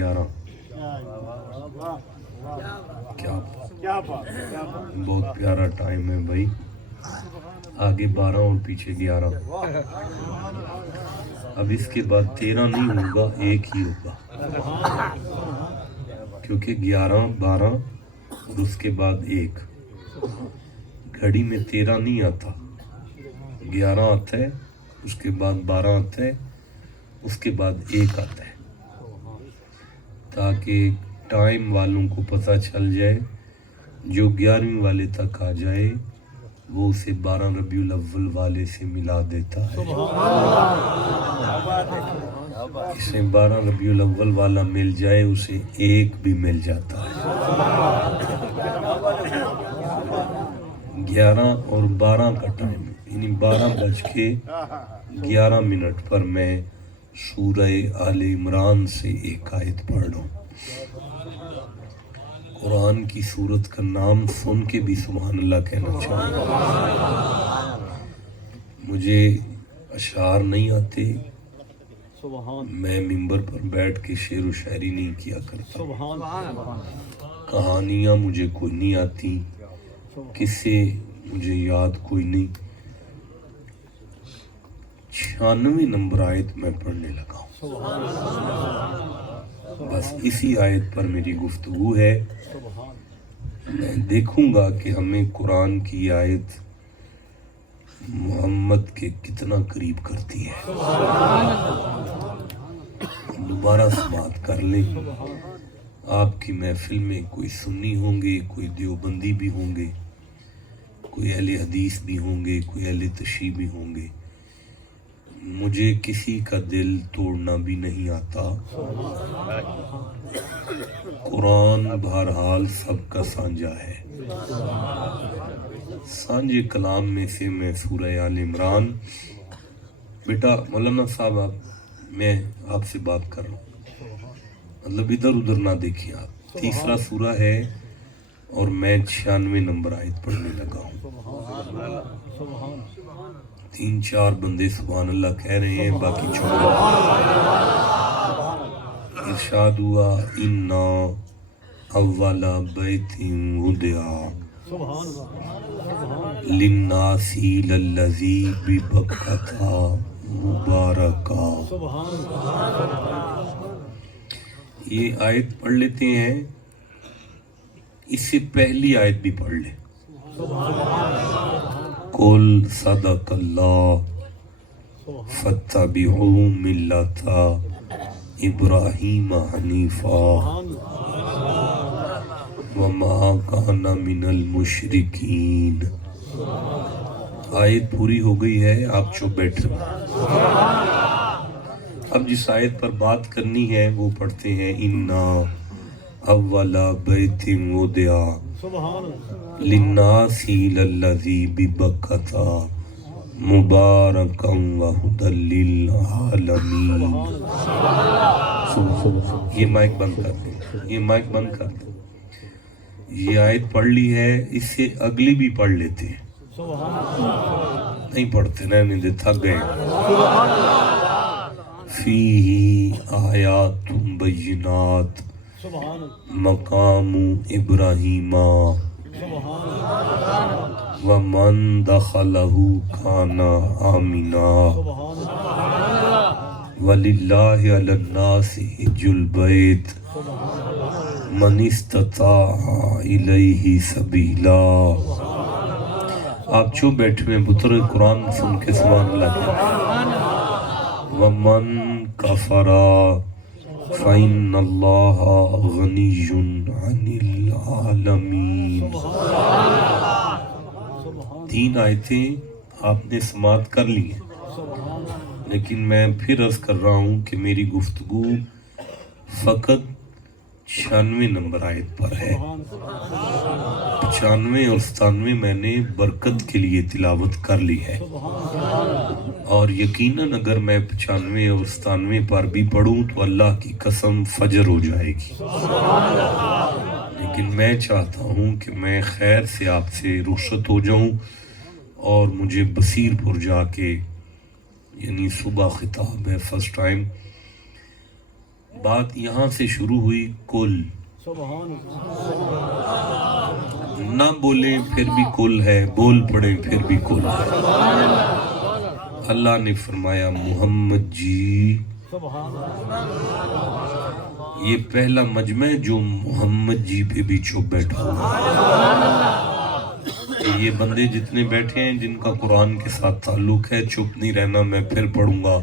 11 کیا بہت پیارا ٹائم ہے بھائی. آگے 12 اور پیچھے 11. اب اس کے بعد 13 نہیں ہوگا, ایک ہی ہوگا, کیونکہ 11 12 اور اس کے بعد ایک. گھڑی میں 13 نہیں آتا, 11 آتا ہے, اس کے بعد 12 آتا ہے, اس کے بعد ایک آتا ہے, تاکہ ٹائم والوں کو پتہ چل جائے. جو 11ویں والے تک آ جائے وہ اسے 12 ربیع الاول والے سے ملا دیتا ہے. اسے 12 ربیع الاول والا مل جائے اسے ایک بھی مل جاتا ہے. 11 اور 12 کا ٹائم, یعنی 12:11 پر میں سورہ آل عمران سے ایک آیت پڑھ رہا ہوں. قرآن کی سورت کا نام سن کے بھی سبحان اللہ کہنا چاہوں گا. مجھے اشعار نہیں آتے, میں ممبر پر بیٹھ کے شعر و شاعری نہیں کیا کرتا, کہانیاں مجھے کوئی نہیں آتی, قصے مجھے یاد کوئی نہیں. 96 نمبر آیت میں پڑھنے لگا ہوں. بس اسی آیت پر میری گفتگو ہے. میں دیکھوں گا کہ ہمیں قرآن کی آیت محمد کے کتنا قریب کرتی ہے. دوبارہ سماعت کر لیں. آپ کی محفل میں کوئی سنی ہوں گے, کوئی دیوبندی بھی ہوں گے, کوئی اہل حدیث بھی ہوں گے, کوئی اہل تشیع بھی ہوں گے. مجھے کسی کا دل توڑنا بھی نہیں آتا. قرآن بہرحال سب کا سانجا ہے. سانجے کلام میں سے میں سورہ آل عمران, بیٹا مولانا صاحب میں آپ سے بات کر رہا ہوں, مطلب ادھر ادھر نہ دیکھیں آپ. تیسرا سورہ ہے اور میں 96 نمبر آیت پڑھنے لگا ہوں. 3-4 بندے سبحان اللہ کہہ رہے ہیں, باقی چھوڑو. ارشاد ہوا اِنَّا اول بیت وُضِعَ لِلنَّاسِ لَلَّذِی بِبَکَّۃَ مُبَارَکًا. یہ آیت پڑھ لیتے ہیں, اس سے پہلی آیت بھی پڑھ لیں. قُلْ صَدَقَ اللَّهُ فَاتَّبِعُوا مِلَّةَ ابراہیم حنیفا وما کان من المشرکین. آیت پوری ہو گئی ہے, آپ چپ بیٹھے. اب جس آیت پر بات کرنی ہے وہ پڑھتے ہیں اِنَّا اول بیت وُضِعَ لِلنَّاسِ لَلَّذِی بِبَکَّۃَ مبارکا وہدی للعالمین. یہ مائک بند کر دیں, یہ مائک بند کر دیں. یہ آیت پڑھ لی ہے, اس سے اگلی بھی پڑھ لیتے ہیں. نہیں پڑھتے رہنے دے, تھک گئے. فیہ آیات بینات مقام ابراہیم ومن دخلہ کان آمنا وللہ علی الناس حج البیت من استطاع الیہ سبیلا. آپ چو بیٹھے میں بطر قرآن سن کے سبحان اللہ کہتے. ومن کفر فإن اللہ غنی عن العالمین. 3 آیتیں آپ نے سماعت کر لی ہیں, لیکن میں پھر عرض کر رہا ہوں کہ میری گفتگو فقط 96 نمبر آیت پر ہے. 95 اور 97 میں نے برکت کے لیے تلاوت کر لی ہے, اور یقیناً اگر میں 95 اور 97 پر بھی پڑھوں تو اللہ کی قسم فجر ہو جائے گی. لیکن میں چاہتا ہوں کہ میں خیر سے آپ سے رخصت ہو جاؤں, اور مجھے بصیر پور جا کے, یعنی صبح خطاب ہے فرسٹ ٹائم, بات یہاں سے شروع ہوئی کل، نہ بولیں پھر بھی کل ہے، بول پڑیں پھر بھی کل ہے۔ اللہ نے فرمایا محمد جی، یہ پہلا مجمع جو محمد جی پہ بھی چپ بیٹھا ہوا ہے۔ یہ بندے جتنے بیٹھے ہیں جن کا قرآن کے ساتھ تعلق ہے، چپ نہیں رہنا، میں پھر پڑھوں گا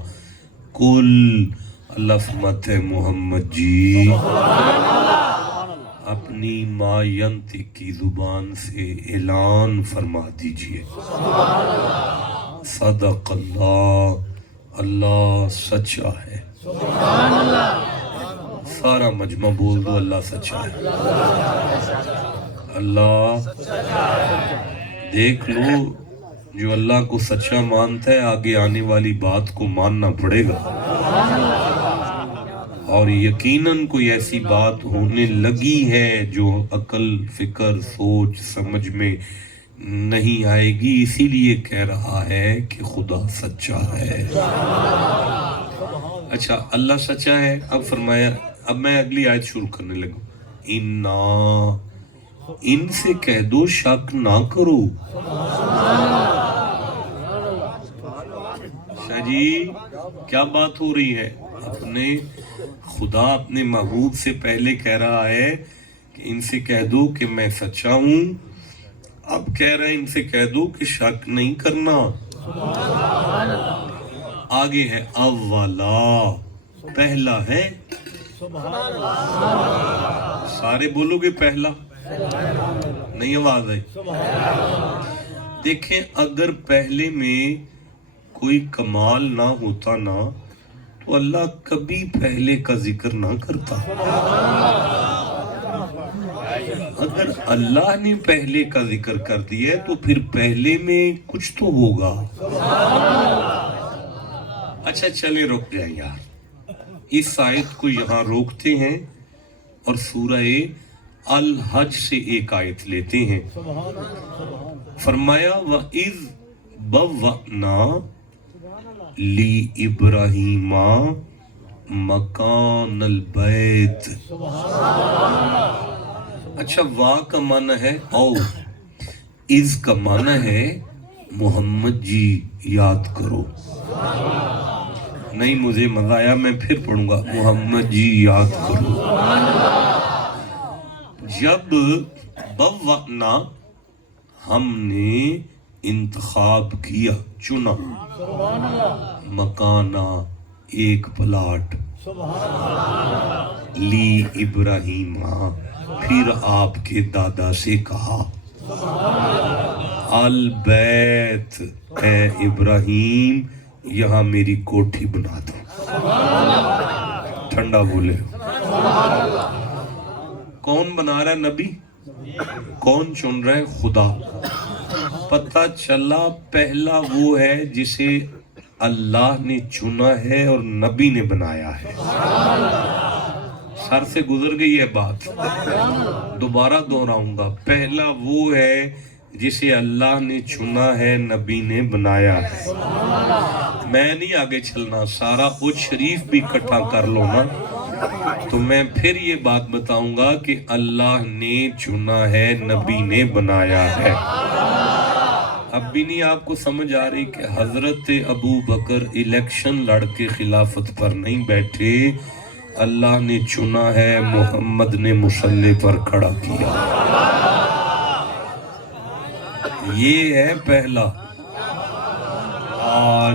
کل۔ اللہ فرماتے ہیں محمد جی اپنی ما ینطق کی زبان سے اعلان فرما دیجئے، صدق اللہ، اللہ سچا ہے۔ سارا مجمع بول دو اللہ سچا ہے، اللہ۔ دیکھ لو جو اللہ کو سچا مانتا ہے آگے آنے والی بات کو ماننا پڑے گا، اور یقیناً کوئی ایسی بات ہونے لگی ہے جو عقل، فکر، سوچ، سمجھ میں نہیں آئے گی، اسی لیے کہہ رہا ہے کہ خدا سچا ہے۔ اچھا اللہ سچا ہے، اب فرمایا، اب میں اگلی آیت شروع کرنے لگا، ان سے کہہ دو شک نہ کرو۔ شاہ جی کیا بات ہو رہی ہے؟ اپنے خدا اپنے محبوب سے پہلے کہہ رہا ہے کہ ان سے کہہ دو کہ میں سچا ہوں، اب کہہ رہے ہیں ان سے کہہ دو کہ شک نہیں کرنا۔ آگے ہے اولا، پہلا ہے، سارے بولو گے پہلا، نہیں آواز آئی؟ دیکھیں اگر پہلے میں کوئی کمال نہ ہوتا نا تو اللہ کبھی پہلے کا ذکر نہ کرتا۔ اگر اللہ نے پہلے کا ذکر کر دیا تو پھر پہلے میں کچھ تو ہوگا۔ اچھا چلے رک جائیں یار، اس آیت کو یہاں روکتے ہیں اور سورہ الحج سے ایک آیت لیتے ہیں۔ فرمایا وَإِذْ بَوَّأْنَا لِإِبْرَاهِيمَ مَكَانَ الْبَيْتِ۔ اچھا وا کا معنی ہے او، از کا معنی ہے محمد جی یاد کرو۔ نہیں مجھے مزہ آیا، میں پھر پڑھوں گا، محمد جی یاد کرو۔ جب بوّأنا ہم نے انتخاب کیا، چنا، مکانہ ایک پلاٹ، لی ابراہیم پھر آپ کے دادا سے کہا، البیت اے ابراہیم یہاں میری کوٹھی بنا دو۔ ٹھنڈا بولے، کون بنا رہا ہے؟ نبی۔ کون چن رہا ہے؟ خدا۔ پتہ چلا پہلا وہ ہے جسے اللہ نے چنا ہے اور نبی نے بنایا ہے۔ سر سے گزر گئی ہے بات، دوبارہ دہراؤں گا، پہلا وہ ہے جسے اللہ نے چنا ہے، نبی نے بنایا ہے۔ میں نہیں آگے چلنا، سارا کچھ شریف بھی اکٹھا کر لو نا تو میں پھر یہ بات بتاؤں گا کہ اللہ نے چنا ہے، نبی نے بنایا ہے۔ اب بھی نہیں آپ کو سمجھ آ رہی کہ حضرت ابو بکر الیکشن لڑ کے خلافت پر نہیں بیٹھے، اللہ نے چنا ہے، محمد نے مصلی پر کھڑا کیا۔ یہ ہے پہلا،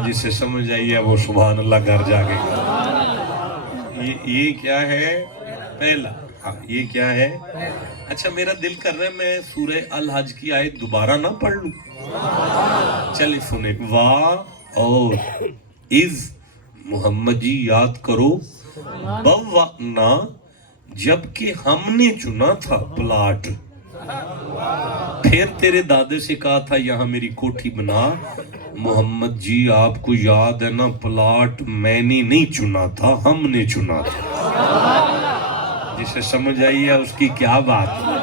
جسے سمجھ آئی ہے وہ سبحان اللہ گھر جاگے گا۔ یہ کیا ہے؟ پہلا۔ یہ کیا ہے؟ اچھا میرا دل کر رہا ہے میں سورہ الحج کی آیت دوبارہ نہ پڑھ لوں؟ چلے سنیں، وا اور از، محمد جی یاد کرو، بوّأنا جبکہ ہم نے چنا تھا پلاٹ، پھر تیرے دادے سے کہا تھا یہاں میری کوٹھی بنا۔ محمد جی آپ کو یاد ہے نا، پلاٹ میں نے نہیں چنا تھا، ہم نے چنا تھا۔ جسے سمجھ آئی ہے اس کی کیا بات ہے،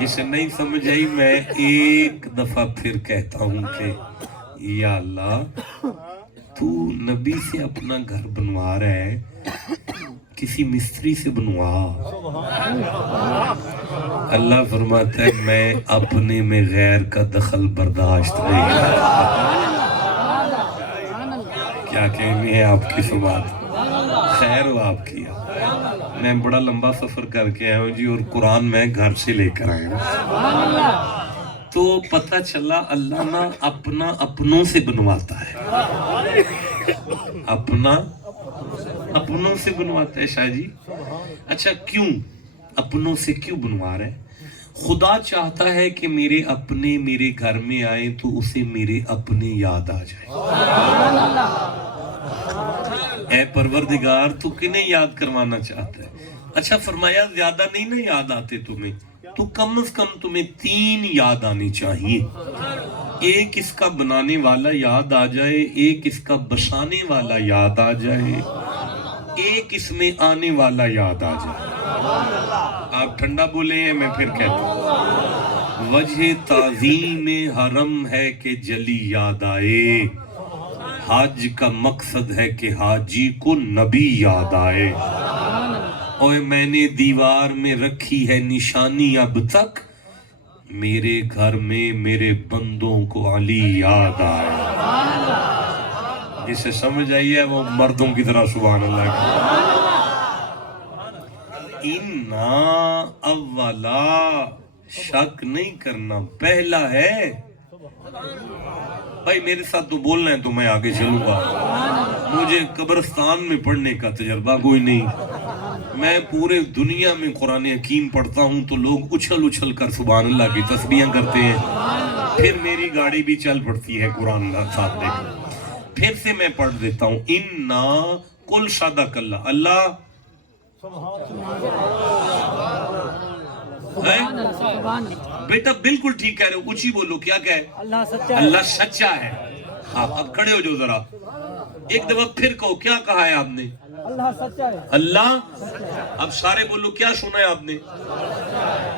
جسے نہیں سمجھ آئی میں ایک دفعہ پھر کہتا ہوں کہ یا اللہ تو نبی سے اپنا گھر بنوا رہا ہے، کسی مستری سے بنوا. اللہ فرماتا ہے میں اپنے میں غیر کا دخل برداشت نہیں کرتا. کیا کہنی ہے آپ کی سماعت؟ خیر ہو آپ کی. میں بڑا لمبا سفر کر کے آیا ہوں جی، اور قرآن میں گھر سے لے کر آیا ہوں. تو پتہ چلا اللہ نا اپنا اپنوں سے بنواتا ہے. اپنا اپنوں سے بنواتا ہے شاہ جی. اچھا کیوں اپنوں سے کیوں بنوا رہے ہیں؟ خدا چاہتا ہے کہ میرے اپنے میرے گھر میں آئیں تو اسے میرے اپنے یاد آ جائے. اے پروردگار تو کنہیں یاد کروانا چاہتا ہے؟ اچھا فرمایا زیادہ نہیں نا یاد آتے تمہیں، تو کم از کم تمہیں 3 یاد آنی چاہیے. ایک اس کا بنانے والا یاد آ جائے، ایک اس کا بسانے والا یاد آ جائے، ایک اس میں آنے والا یاد آ جائے. آپ ٹھنڈا بولے ہیں، میں پھر کہتا ہوں. وجہ تعظیم حرم ہے کہ جلی یاد آئے، حج کا مقصد ہے کہ حاجی کو نبی یاد آئے. اوے میں نے دیوار میں رکھی ہے نشانی اب تک، میرے گھر میں میرے بندوں کو علی یاد آئے. جسے سمجھ آئی ہے وہ مردوں کی طرح سبحان اللہ کی. اِنَّا اولا، شک نہیں کرنا، پہلا ہے. بھائی میرے ساتھ تو بولنا ہے تو میں آگے چلوں گا. مجھے قبرستان میں پڑھنے کا تجربہ کوئی نہیں. میں پورے دنیا میں قرآن حکیم پڑھتا ہوں تو لوگ اچھل اچھل کر سبحان اللہ کی تسبیحاں کرتے ہیں. پھر میری گاڑی بھی چل پڑتی ہے قرآن ساتھ لے کر. پھر سے میں پڑھ دیتا ہوں. اِنَّا قُلْ صَدَقَ اللَّهُ. اللہ بیٹا بالکل ٹھیک کہہ رہے ہو، اونچی بولو. کیا کہے؟ اللہ سچا ہے. ہاں اب کھڑے ہو جو ذرا، ایک دفعہ پھر کہو. کیا کہا ہے آپ نے؟ اللہ سچا ہے. اللہ. اب سارے بولو کیا سنا ہے آپ نے؟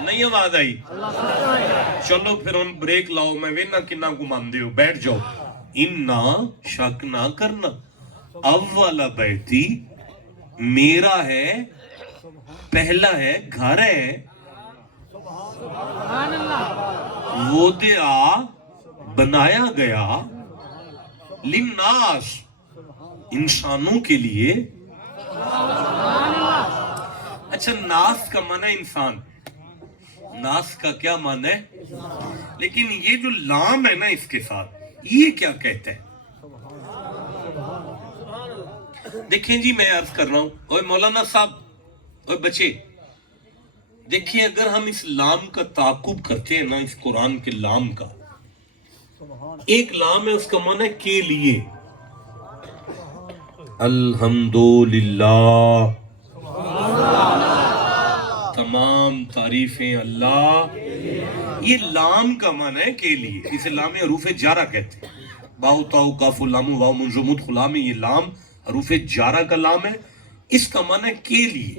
نہیں آواز آئی؟ چلو پھر ہم بریک لاؤ. میں وینا کنہ کو مان دے ہو، بیٹھ جاؤ. اِنَّا شک نہ کرنا، اولا بیتی میرا ہے، پہلا ہے، گھر ہے. وُدِعَ بنایا گیا، لِلنَّاسِ انسانوں کے لیے. اچھا ناس کا معنی انسان، ناس کا کیا معنی ہے؟ لیکن یہ جو لام ہے نا اس کے ساتھ، یہ کیا کہتا ہے؟ دیکھیں جی میں عرض کر رہا ہوں. اوہ مولانا صاحب، اوہ بچے دیکھیں، اگر ہم اس لام کا تعاقب کرتے ہیں نا، اس قرآن کے لام کا، ایک لام ہے اس کا معنی ہے کے لیے. الحمدللہ، تمام تعریفیں اللہ. یہ لام کا معنی ہے کے لیے. اسے لام حروف جارہ کہتے ہیں. باؤ تاؤ کاف لام واو منجمد خلام، یہ لام حروف جارہ کا لام ہے. اس کا معنی ہے کے لیے.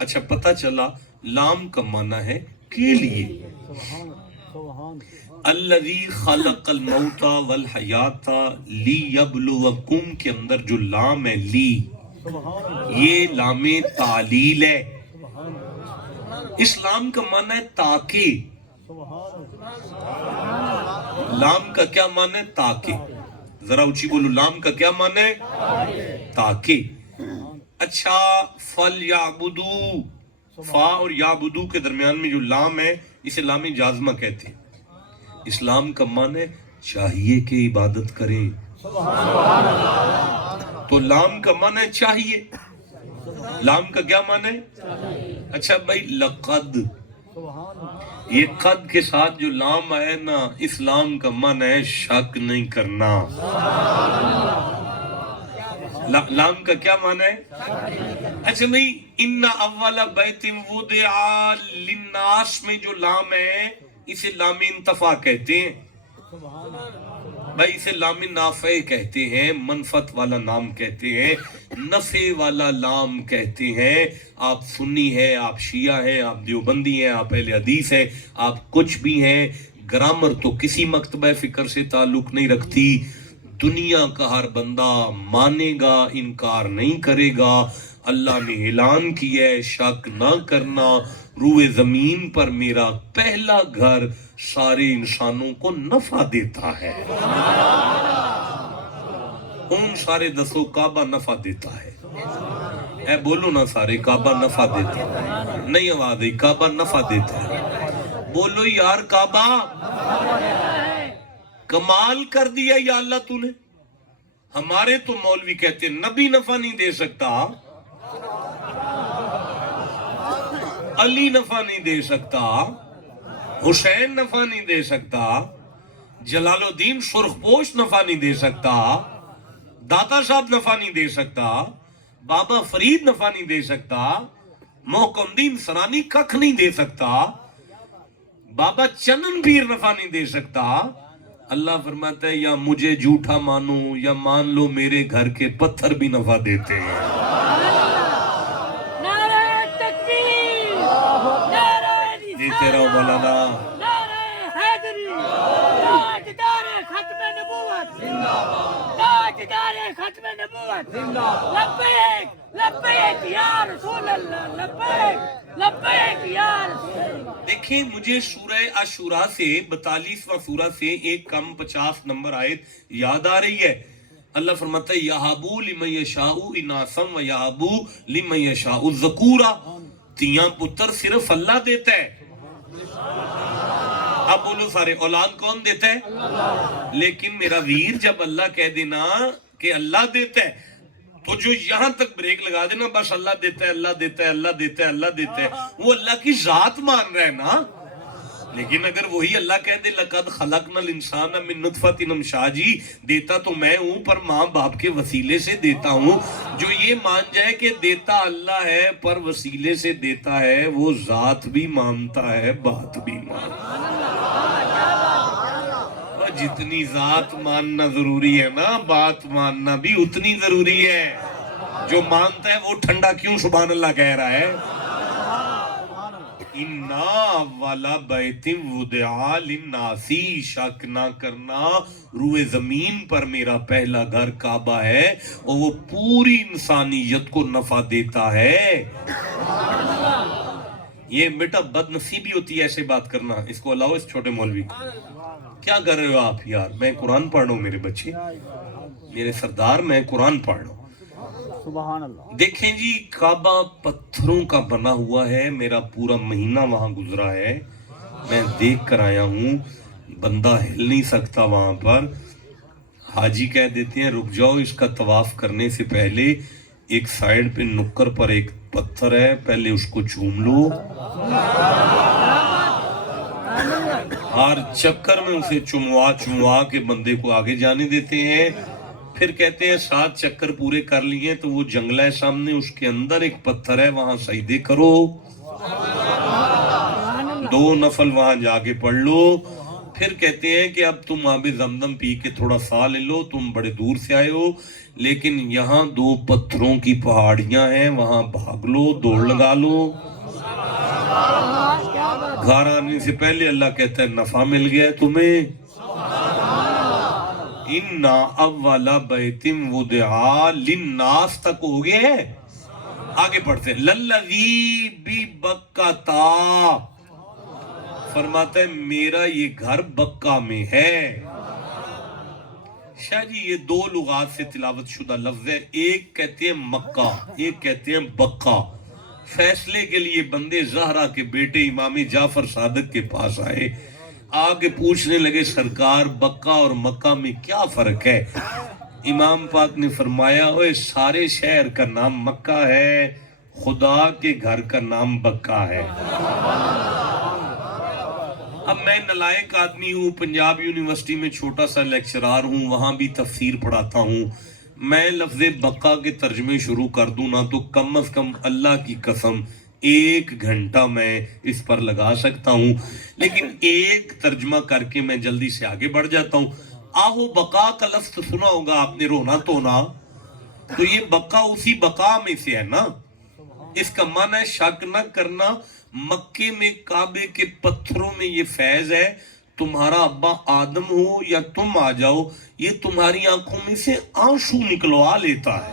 اچھا پتہ چلا لام کا معنی ہے کے لیے. الذی خلق الموت والحیات لیبلوکم کے اندر جو لام ہے لی، یہ لام تعلیل ہے. اس لام کا معنی ہے تاکہ. لام کا کیا معنی ہے؟ تاکہ. ذرا اونچی بولو، لام کا کیا معنی ہے؟ تاکہ. اچھا فَلْيَعْبُدُوا، فا اور یعبدو کے درمیان میں جو لام ہے اسے لام جازمہ کہتے ہیں. اسلام کا معنی چاہیے کہ عبادت کریں. تو لام کا معنی چاہیے. لام کا کیا معنی ہے؟ اچھا بھائی لقد، یہ قد کے ساتھ جو لام آئے نا، اس لام کا معنی ہے شک نہیں کرنا. لام کا کیا معنی ہے؟ اچھا بھئی ان اول بیت وضع للناس میں جو لام ہے اسے لام انتفاع کہتے ہیں. بھائی اسے لام نافع کہتے ہیں، منفعت والا نام کہتے ہیں، نفع والا لام کہتے ہیں. آپ سنی ہے، آپ شیعہ ہیں، آپ دیوبندی ہیں، آپ اہل حدیث ہیں، آپ کچھ بھی ہیں. گرامر تو کسی مکتبہ فکر سے تعلق نہیں رکھتی. دنیا کا ہر بندہ مانے گا، انکار نہیں کرے گا. اللہ نے اعلان کیا ہے شک نہ کرنا روئے زمین پر میرا پہلا گھر سارے انسانوں کو نفع دیتا ہے. کون سارے دسو کعبہ نفع دیتا ہے؟ اے بولو نا سارے کعبہ نفع دیتا ہے. نہیں آواز ہے کعبہ نفع دیتا ہے. بولو یار کعبہ کمال کر دیا یا اللہ تو نے. ہمارے تو مولوی کہتے ہیں نبی نفع نہیں دے سکتا, علی نفع نہیں دے سکتا, حسین نفع نہیں دے سکتا, جلال الدین سرخپوش نفع نہیں دے سکتا, داتا صاحب نفع نہیں دے سکتا, بابا فرید نفع نہیں دے سکتا, محکم الدین سرانی ککھ نہیں دے سکتا, بابا چنن پیر نفع نہیں دے سکتا. اللہ فرماتا ہے یا مجھے جھوٹا مانو یا مان لو میرے گھر کے پتھر بھی نفع دیتے ہیں. نعرہ تکبیر, نعرہ دیتے رہو مولانا. نعرہ حیدری, تاجدار ختم نبوت, تاجدار ختم نبوت, لبیک لبیک یا رسول اللہ, لبیک لبیک یا رسول اللہ. دیکھیں مجھے سورہ عاشوراء سے 42واں سورہ سے ایک کم 50 نمبر آیت یاد آ رہی ہے. اللہ فرماتا ہے یہابو لمن یشاء اناثا و یہابو لمن یشاء الذکورا. تیاں پتر صرف اللہ دیتا ہے. اب بولو سارے اولاد کون دیتا ہے؟ لیکن میرا ویر جب اللہ کہہ دینا کہ اللہ دیتا ہے تو جو یہاں تک بریک لگا دینا بس اللہ دیتا ہے اللہ دیتا ہے اللہ دیتا ہے اللہ دیتا ہے, وہ اللہ کی ذات مان رہا ہے نا. لیکن اگر وہی اللہ کہہ دے لقد خلقنا الانسان من نطفۃ امشاجی, دیتا تو میں ہوں پر ماں باپ کے وسیلے سے دیتا ہوں. جو یہ مان جائے کہ دیتا اللہ ہے پر وسیلے سے دیتا ہے وہ ذات بھی مانتا ہے بات بھی مانتا ہے. جتنی ذات ماننا ضروری ہے نا بات ماننا بھی اتنی ضروری ہے. جو مانتا ہے وہ ٹھنڈا کیوں سبحان اللہ کہہ رہا ہے؟ اِنَّا وَلَا بَيْتٍ وُدِعَا لِلنَّاسِ, شک نہ کرنا روئے زمین پر میرا پہلا گھر کعبہ ہے اور وہ پوری انسانیت کو نفع دیتا ہے. یہ بیٹا بد نصیبی ہوتی ہے ایسے بات کرنا. اس کو الاؤ اس چھوٹے مولوی کو. کیا کر رہے ہو آپ یار؟ میں قرآن پڑھ رہا ہوں میرے بچے, میرے سردار, میں قرآن پڑھ رہا ہوں. سبحان اللہ. دیکھیں جی کعبہ پتھروں کا بنا ہوا ہے. میرا پورا مہینہ وہاں گزرا ہے, میں دیکھ کر آیا ہوں. بندہ ہل نہیں سکتا وہاں پر. حاجی کہہ دیتے ہیں رک جاؤ, اس کا طواف کرنے سے پہلے ایک سائیڈ پہ نکر پر ایک پتھر ہے, پہلے اس کو چوم لو. ہر چکر میں اسے چموا کے بندے کو آگے جانے دیتے ہیں. پھر کہتے ہیں 7 چکر پورے کر لیے تو وہ جنگلہ ہے سامنے, اس کے اندر ایک پتھر ہے, وہاں سجدے کرو, 2 نفل وہاں جا کے پڑھ لو. پھر کہتے ہیں کہ اب تم آب زمزم پی کے تھوڑا سا لے لو, تم بڑے دور سے آئے ہو, لیکن یہاں 2 پتھروں کی پہاڑیاں ہیں, وہاں بھاگ لو, دوڑ لگا لو. گھر آنے سے پہلے اللہ کہتا ہے نفع مل گیا تمہیں. اِنَّا اَوَّلَ بَيْتٍ وُدِعَا لِلنَّاسِ تک ہو گئے ہیں. آگے پڑھتے ہیں لَلَّذِي بِبَکَّةَ, فرماتا ہے میرا یہ گھر بکہ میں ہے. شاہ جی یہ 2 لغات سے تلاوت شدہ لفظ ہے, ایک کہتے ہیں مکہ, ایک کہتے ہیں بکہ. فیصلے کے لیے بندے زہرا کے بیٹے امام جعفر صادق کے پاس آئے, آگے پوچھنے لگے سرکار بکہ اور مکہ میں کیا فرق ہے؟ امام پاک نے فرمایا اوے سارے شہر کا نام مکہ ہے, خدا کے گھر کا نام بکہ ہے. اب میں نلائق آدمی ہوں, پنجاب یونیورسٹی میں چھوٹا سا لیکچرار ہوں, وہاں بھی تفسیر پڑھاتا ہوں. میں لفظ بقا کے ترجمے شروع کر دوں نا تو کم از کم اللہ کی قسم 1 گھنٹہ میں اس پر لگا سکتا ہوں, لیکن ایک ترجمہ کر کے میں جلدی سے آگے بڑھ جاتا ہوں. آہو بقا کا لفظ سنا ہوگا آپ نے, رونا تونا, تو یہ بقا اسی بقا میں سے ہے نا. اس کا معنی ہے شک نہ کرنا مکے میں کعبے کے پتھروں میں یہ فیض ہے, تمہارا ابا آدم ہو یا تم آ جاؤ یہ تمہاری آنکھوں میں سے آنسو نکلوا لیتا ہے.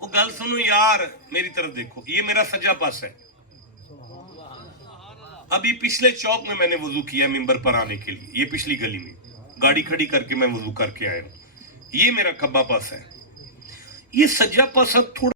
وہ گل سنو یار، میری طرف دیکھو، یہ میرا سجا پاس ہے. ابھی پچھلے چوک میں میں نے وضو کیا ممبر پر آنے کے لیے، یہ پچھلی گلی میں گاڑی کھڑی کر کے میں وضو کر کے آیا ہوں. یہ میرا کھبا پاس ہے. یہ سجا پاس اب تھوڑا